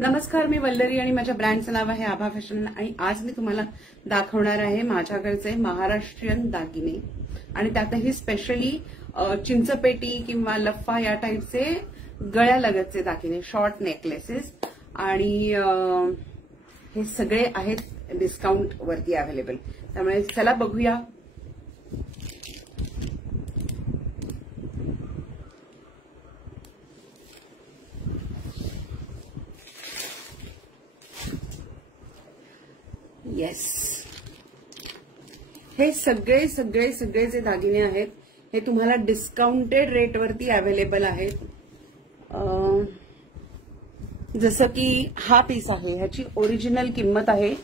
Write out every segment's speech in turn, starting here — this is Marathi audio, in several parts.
नमस्कार, मी वल्लरी आणि माझ्या ब्रँडचं नाव आहे आभा फॅशन आणि आज मी तुम्हाला दाखवणार आहे माझ्याकडचे महाराष्ट्रीयन दागिने आणि त्यातही स्पेशली चिंचपेटी किंवा लफ्फा या टाईपचे गळ्यालगतचे दागिने, शॉर्ट नेकलेसेस आणि हे सगळे आहेत डिस्काउंट वरती अवेलेबल. त्यामुळे चला बघूया. येस, हे सगळे सगळे सगळे जे दागिने आहेत हे तुम्हाला डिस्काउंटेड रेटवरती अवेलेबल आहेत. जसं की हा पीस आहे, ह्याची ओरिजिनल किंमत आहे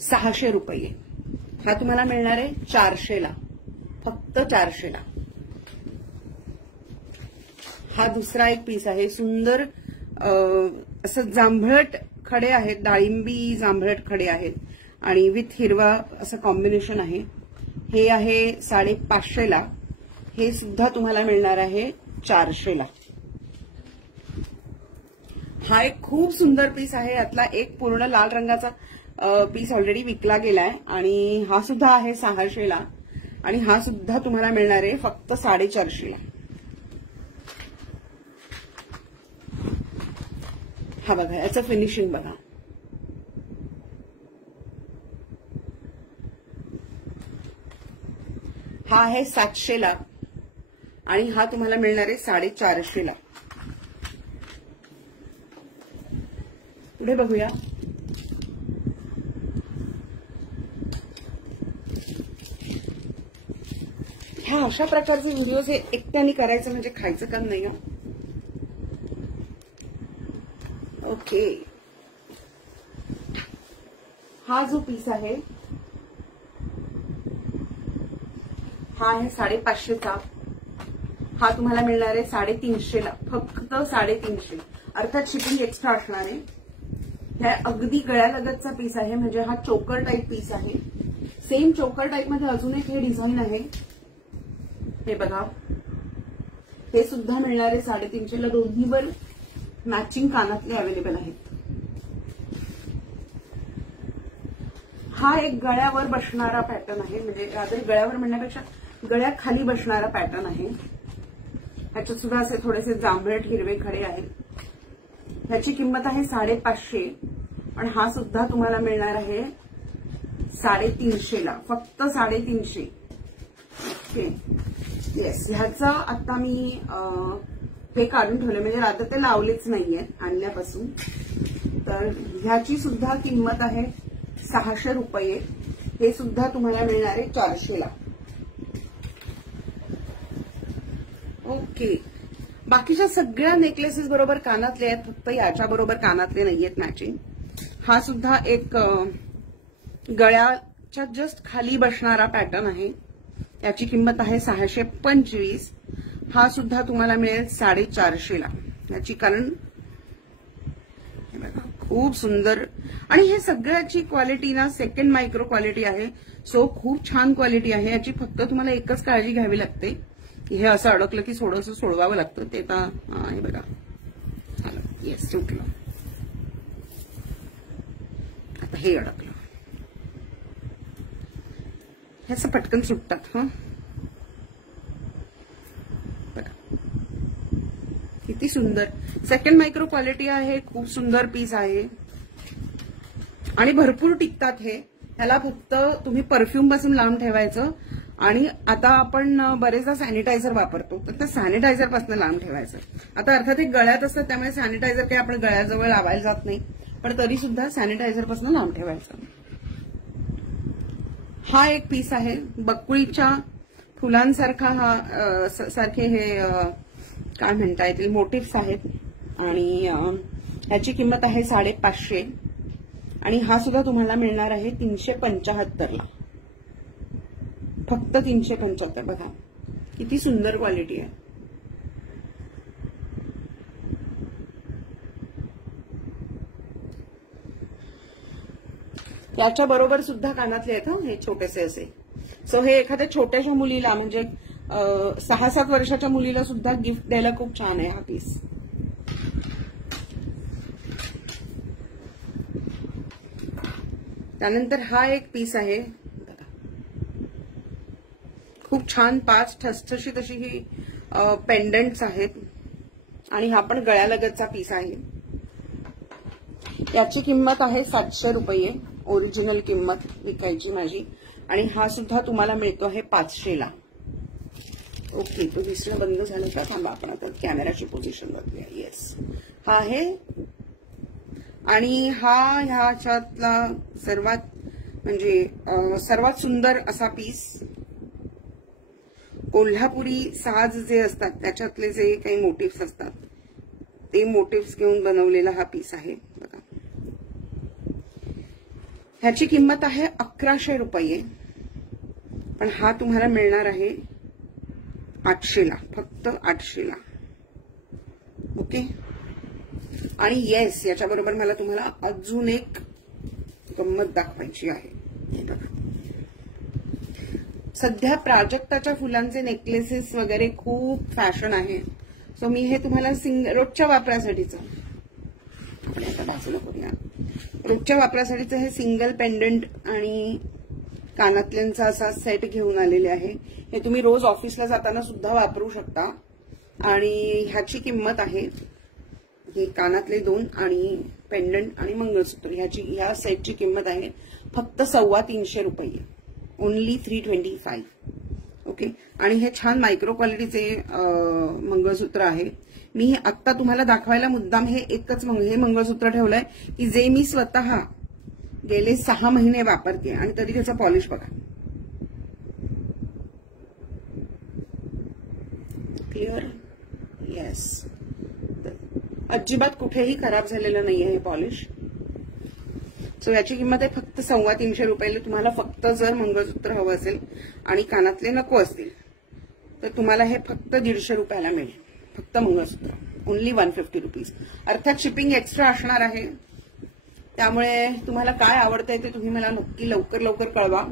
600 रुपये. हा तुम्हाला मिळणार आहे 400 ला, फक्त 400 ला. हा दुसरा एक पीस आहे, सुंदर असं जांभळट खडे आहेत, डाळिंबी जांभळट खडे आहेत आणि विथ हिरवा असं कॉम्बिनेशन आहे. हे आहे 550 ला. हे सुद्धा तुम्हाला मिळणार आहे 400 ला. हा एक खूप सुंदर पीस आहे. यातला एक पूर्ण लाल रंगाचा पीस ऑलरेडी विकला गेलाय आणि हा सुद्धा आहे 600 ला आणि हा सुद्धा तुम्हाला मिळणार आहे फक्त 450 ला. हा बघा, याचं फिनिशिंग बघा. हा आहे 700 ला आणि हा तुम्हाला मिळणार आहे 450 ला. पुढे बघूया. ह्या अशा प्रकारचे व्हिडिओज हे एकट्याने करायचं म्हणजे खायचं काम नाही. ओके, हा जो पीस आहे हा आहे 550 चा. हा तुम्हाला मिळणार आहे 350 ला, फक्त 350. अर्थात शिपिंग एक्स्ट्रा असणार आहे. ह्या अगदी गळ्यालगतचा पीस आहे, म्हणजे हा चोकर टाईप पीस आहे. सेम चोकर टाईप मध्ये अजून एक हे डिझाईन आहे, हे बघा. हे सुद्धा मिळणार आहे 350 ला. दोन्हीवर मॅचिंग कानातले अवेलेबल आहेत. हा एक गळ्यावर बसणारा पॅटर्न आहे, म्हणजे गळ्यावर म्हणण्यापेक्षा गळ्याखाली बसणारा पॅटर्न आहे. ह्याच्यात सुद्धा असे थोडेसे जांभळट हिरवे खडे आहेत. ह्याची किंमत आहे 550 आणि हा सुद्धा तुम्हाला मिळणार आहे 350 ला, फक्त 350. Okay, yes. ह्याचा आता मी हे काढून ठेवले, म्हणजे आता ते लावलेच नाहीयेत आणल्यापासून. तर ह्याची सुद्धा किंमत आहे 600 रुपये. हे सुद्धा तुम्हाला मिळणार आहे 400 ला. ओके, बाकीच्या सगळ्या नेकलेसेस बरोबर कानातले आहेत, फक्त याच्या बरोबर कानातले नाहीयेत मॅचिंग. हा सुद्धा एक गळ्याच्या जस्ट खाली बसणारा पॅटर्न आहे. याची किंमत आहे 625. हा सुद्धा तुम्हाला मिळेल 450 ला. याची कारण खूप सुंदर आणि हे सगळ्याची क्वालिटी ना सेकंड मायक्रो क्वालिटी आहे. सो खूप छान क्वालिटी आहे. याची फक्त तुम्हाला एकच काळजी घ्यावी लागते, हे असं अडकलं की थोडंसं सोडवावं लागतं. ते आता हे बघा, येस, सुटलं. आता हे अडकलं, हे असं पटकन सुटतात. किती सुंदर सेकंड मायक्रो क्वालिटी आहे. खूप सुंदर पीस आहे आणि भरपूर टिकतात. हे ह्याला फक्त तुम्ही परफ्यूम पासून लांब ठेवायचं आणि आता आपण बरेचदा सॅनिटायझर वापरतो, तर त्या सॅनिटायझर पासून लांब ठेवायचं. आता अर्थात हे गळ्यात असतात त्यामुळे सॅनिटायझर काही आपण गळ्याजवळ लावायला जात नाही, पण तरी सुद्धा सॅनिटायझर पासून लांब ठेवायचं. हा एक पीस आहे, बकुळीच्या फुलांसारखा हा सारखे हे काय म्हणता येतील मोटिव्स आहेत आणि ह्याची किंमत आहे 550 आणि हा सुद्धा तुम्हाला मिळणार आहे 375 ला, फक्त 375. बघा किती सुंदर क्वालिटी आहे. याच्या बरोबर सुद्धा कानातले आहेत हे छोटेसे असे. सो हे एखाद्या छोट्याशा मुलीला म्हणजे 6-7 वर्षाच्या मुलीला सुद्धा गिफ्ट द्यायला खूप छान आहे हा पीस. त्यानंतर हा एक पीस आहे, खूप छान 5 ठसठशीत अशी ही पेंडंट्स आहेत आणि हा पण गळ्यालगतचा पीस आहे. याची किंमत आहे 700 रुपये, ओरिजिनल किंमत विकायची माझी. आणि हा सुद्धा तुम्हाला मिळतो आहे 500 ला. ओके, तो दिसणं बंद झालं का? थांबा, आपण आता कॅमेराची पोझिशन बघूया. येस, हा आहे. आणि हा ह्याच्यातला सर्वात सुंदर असा पीस, कोल्हापुरी साज जे असतात त्याच्यातले जे काही मोटिव्स असतात ते मोटिव्स घेऊन बनवलेला हा पीस आहे बघा. ह्याची किंमत आहे 1100 रुपये, पण हा तुम्हाला मिळणार आहे 800 ला, फक्त 800 ला. ओके. आणि येस, याच्याबरोबर मला तुम्हाला अजून एक गंमत दाखवायची आहे. हे बघा, सध्या प्राजक्ताच्या फुलांचे नेकलेसेस वगैरे खूप फॅशन आहे. सो मी हे तुम्हाला रोजच्या वापरासाठीचं, आपण आता बाजूला करूया, रोजच्या वापरासाठीचं हे सिंगल पेंडंट आणि कानातल्यांचा असा सेट घेऊन आलेले आहे. हे तुम्ही रोज ऑफिसला जाताना सुद्धा वापरू शकता. आणि ह्याची किंमत आहे, हे कानातले 2 आणि पेंडंट आणि मंगळसूत्र, ह्या सेटची किंमत आहे फक्त 325 रुपये, ओनली 325. ओके. आणि हे छान मायक्रो क्वालिटीचे मंगळसूत्र आहे. मी हे आत्ता तुम्हाला दाखवायला मुद्दाम हे एकच हे मंगळसूत्र ठेवलंय की जे मी स्वतः गेले 6 महिने वापरते आणि तरी त्याचा पॉलिश बघा. क्लिअर? येस, अजिबात कुठेही खराब झालेलं नाहीये हे पॉलिश. सो याची किंमत आहे फक्त 325 रुपयाला. तुम्हाला फक्त जर मंगळसूत्र हवं असेल आणि कानातले नको असतील तर तुम्हाला हे फक्त 150 रुपयाला मिळेल, फक्त मंगळसूत्र, ओनली 150 रुपीज. अर्थात शिपिंग एक्स्ट्रा असणार आहे. त्यामुळे तुम्हाला काय आवडतंय ते तुम्ही मला नक्की लवकर कळवा.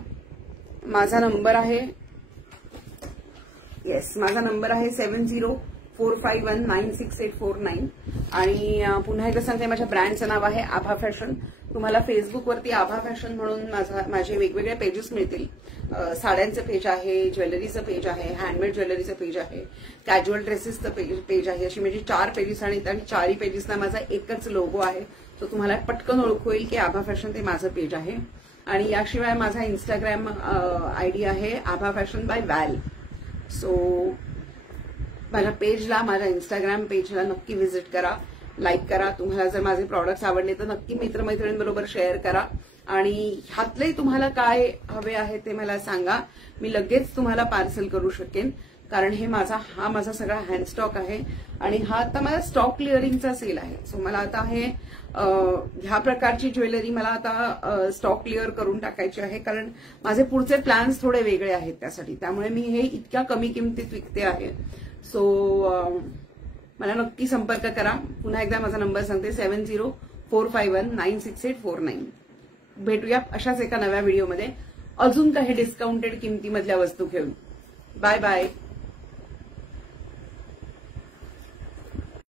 माझा नंबर आहे, येस, माझा नंबर आहे 7045196849. आणि पुन्हा एकदा सांगते, माझ्या ब्रँडचं नाव आहे आभा फॅशन. तुम्हाला फेसबुकवरती आभा फॅशन म्हणून माझे वेगवेगळे पेजेस मिळतील. साड्यांचं पेज आहे, ज्वेलरीचं पेज आहे, हँडमेड ज्वेलरीचं पेज आहे, कॅज्युअल ड्रेसेसचं पेज आहे. अशी माझी 4 पेजेस आणि 4ही पेजेसना माझा एकच लोगो आहे. तो तुम्हाला पटकन ओळखू येईल की आभा फॅशन ते माझं पेज आहे. आणि याशिवाय माझा इंस्टाग्राम आयडी आहे आभा फॅशन बाय वॅल. सो माझ्या पेजला, माझ्या इंस्टाग्राम पेजला नक्की व्हिजिट करा, लाईक करा. तुम्हाला जर माझे प्रॉडक्ट्स आवडले तर नक्की मित्रमैत्रिणींबरोबर शेअर करा. आणि ह्यातले तुम्हाला काय हवे आहे ते मला सांगा, मी लगेच तुम्हाला पार्सल करू शकेन. कारण हा माझा सगळा हँड स्टॉक आहे आणि हा आता माझा स्टॉक क्लिअरिंगचा सेल आहे. सो मला आता ह्या प्रकारची ज्वेलरी मला आता स्टॉक क्लिअर करून टाकायची आहे, कारण माझे पुढचे प्लॅन्स थोडे वेगळे आहेत त्यासाठी. त्यामुळे मी हे इतक्या कमी किमतीत विकते आहे. सो मला नक्की संपर्क करा. पुन्हा एकदा माझा नंबर सांगते 7045196849. भेटूया अशाच एका नव्या व्हिडिओमध्ये अजून काही डिस्काउंटेड किमतीमधल्या वस्तू घेऊन. Bye bye.